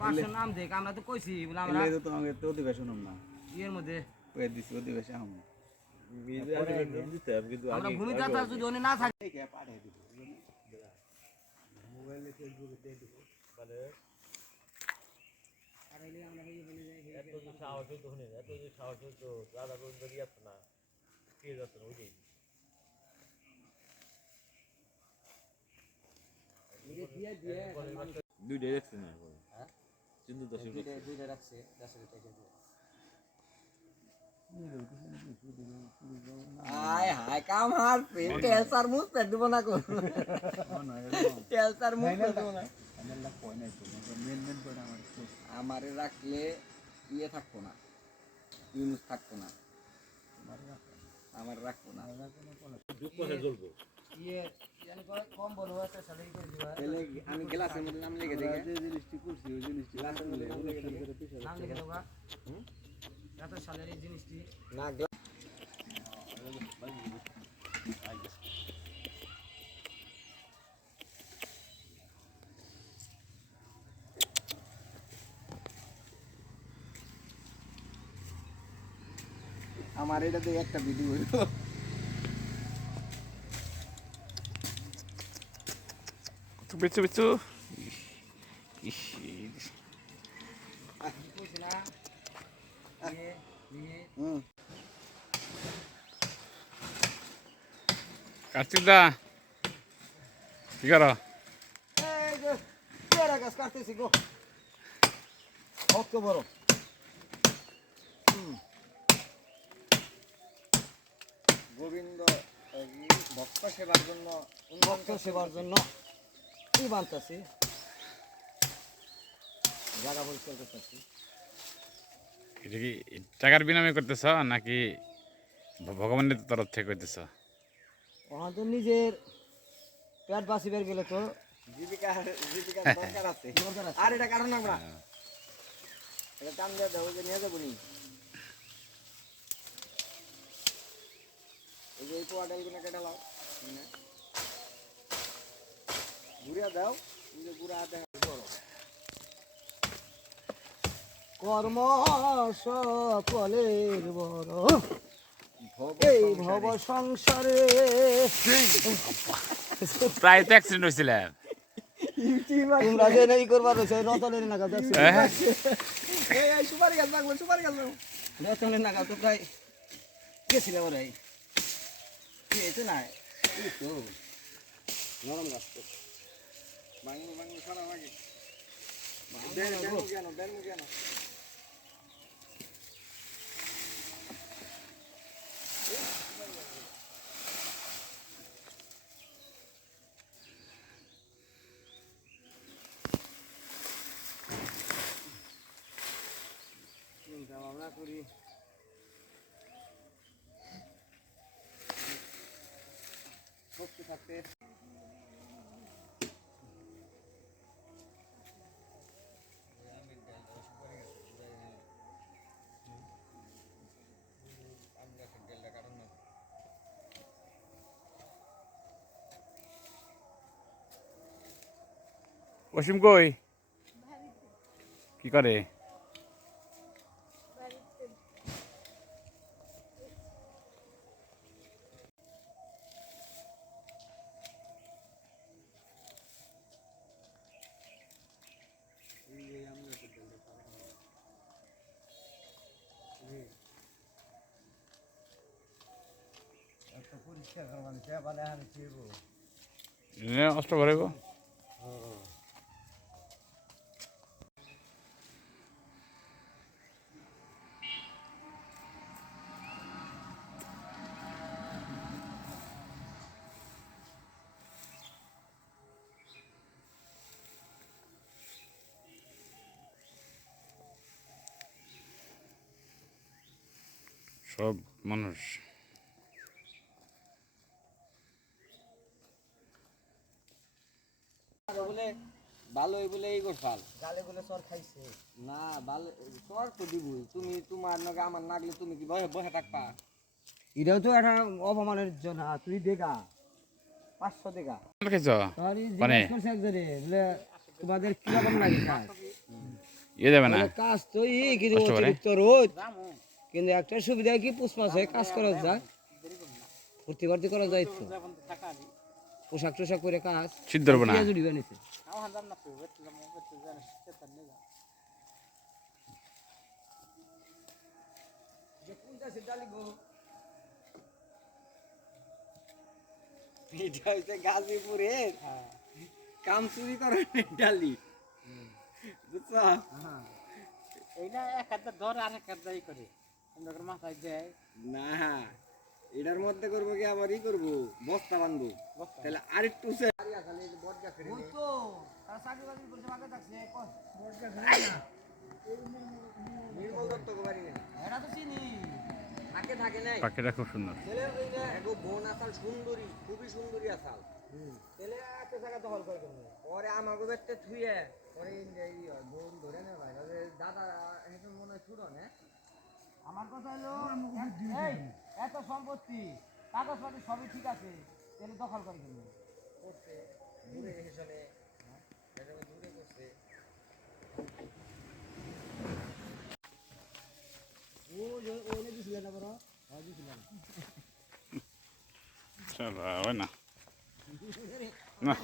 পাঁচশো নাম দেখ আমরা তো কইছি বলে আমরা তো আমাকে তো অধিবেশন না ইয়ের মধ্যে কয়ে দিছি অধিবেশন আম আমরা ভূমিদাতা যদি উনি না থাকে পাঠিয়ে দিব মোবাইলে ফেসবুকে দিয়ে দিব মানে আরে আমরা এই বলে যাই এত যে সাহস তো শুনে এত যে সাহস তো দাদা রোজ বেরিয়ে আসছে না কে যাচ্ছে ওই যে দুইটাই রাখছে না হ্যাঁ কিন্তু দুইটা রাখছে 10 টাকা দিয়ে আয় হায় কাম হার পে টেলসার মুখ পে দিব না কো টেলসার মুখ পে দিব না আল্লাহ কই নাই তো মেন মেন করে আমারে রাখলে ইয়ে থাকবো না ইউনুস থাকবো না আমার রাখবো না দুঃখ করে জ্বলবো ইয়ে জানি করে কম বড় আছে স্যালারি করে দিবা তাহলে আমি গ্লাসের মধ্যে নাম লিখে দেই যে জিনিসটি করছি ওই জিনিসটি গ্লাসের মধ্যে নাম লিখে দেবা এত স্যালারি জিনিসটি না আমার এটাতে একটা ভিডিও হইল বিচু বিচু কার্তিক দা কি করো গাছ কাটতেছি গো বড় গোবিন্দ ভক্ত সেবার জন্য কি বানতেছি জায়গা পরিষ্কার করতেছি এটা কি টাকার বিনিময়ে করতেছ নাকি ভগবানের তরফ থেকে করতেছ ওখান তো নিজের পেট বাঁচিবার গেলে তো জীবিকা দরকার আছে আর এটা কারণ আমরা এটা টান দিয়ে দেবো যে নিয়ে যাবো নি এই যে এই পোয়াটাল গুলো কেটে লাও ঘুরিয়া দাও এই যে গুড়া দেখা কর্ম সকলের বড় এই ভব সংসারে প্রায় তো অ্যাক্সিডেন্ট হয়েছিল তোমরা যে নেই করবার রয়েছে রতনের নাগাল সুপারি গাছ লাগবে রতনের নাগাল তো প্রায় গেছিলাম ওরাই কি হয়েছে না এই তো নরম গাছ তো ভাঙবো সারা লাগে কেন ভাবনা করি ভক্তি থাকতে অসীম কই কি করে পরিষ্কার করবানি সে বলে আমি ছিড়ব নষ্ট করাইব সব মানুষ বলে ভালোই বলে এই গোফাল গালে বলে সর খাইছে না ভালো সর তো দিবই তুমি তোমার নাগে আমার নাগলে তুমি কি বসে থাকবা এটাও তো একটা অপমানের জন্য তুই দেখা 500 টাকা খেয়েছ মানে তোমাদের কিরকম লাগে ইয়ে যাবে না কাজ তো কিন্তু কষ্ট করে? অতিরিক্ত রোদ কিন্তু একটা সুবিধা কি পুষ মাসে কাজ করা যায় ভর্তি ভর্তি করা যায় তো পোশাক টোশাক করে কাজ শীত ধরবে না পেঁয়াজ উঠিবে নিচে এটা হচ্ছে গাজীপুরের কাম চুরি করার ডালি বুঝছো এইটা এক হাতে ধর আর এক হাতে করে সুন্দর মাথায় দেয় না এটার মধ্যে করবো কি আবার ই করবো বস্তা বানবো তাহলে আরেকটু পাখিটা খুব সুন্দর বোন আসাল সুন্দরী খুবই সুন্দরী আসাল তাহলে এত জায়গা দখল করে কেমন পরে আমাকে বেতে থুয়ে পরে বোন ধরে নে ভাই দাদা এখন মনে হয় ছুড়ো না আমার কথা হলো এই, এত সম্পত্তি কাগজপাতি সবই ঠিক আছে তাহলে দখল করে কেন করছে দূরে এসে দূরে করছে ও দিছিলেন না বড় হ্যাঁ দিছিলেন চলো হয় না না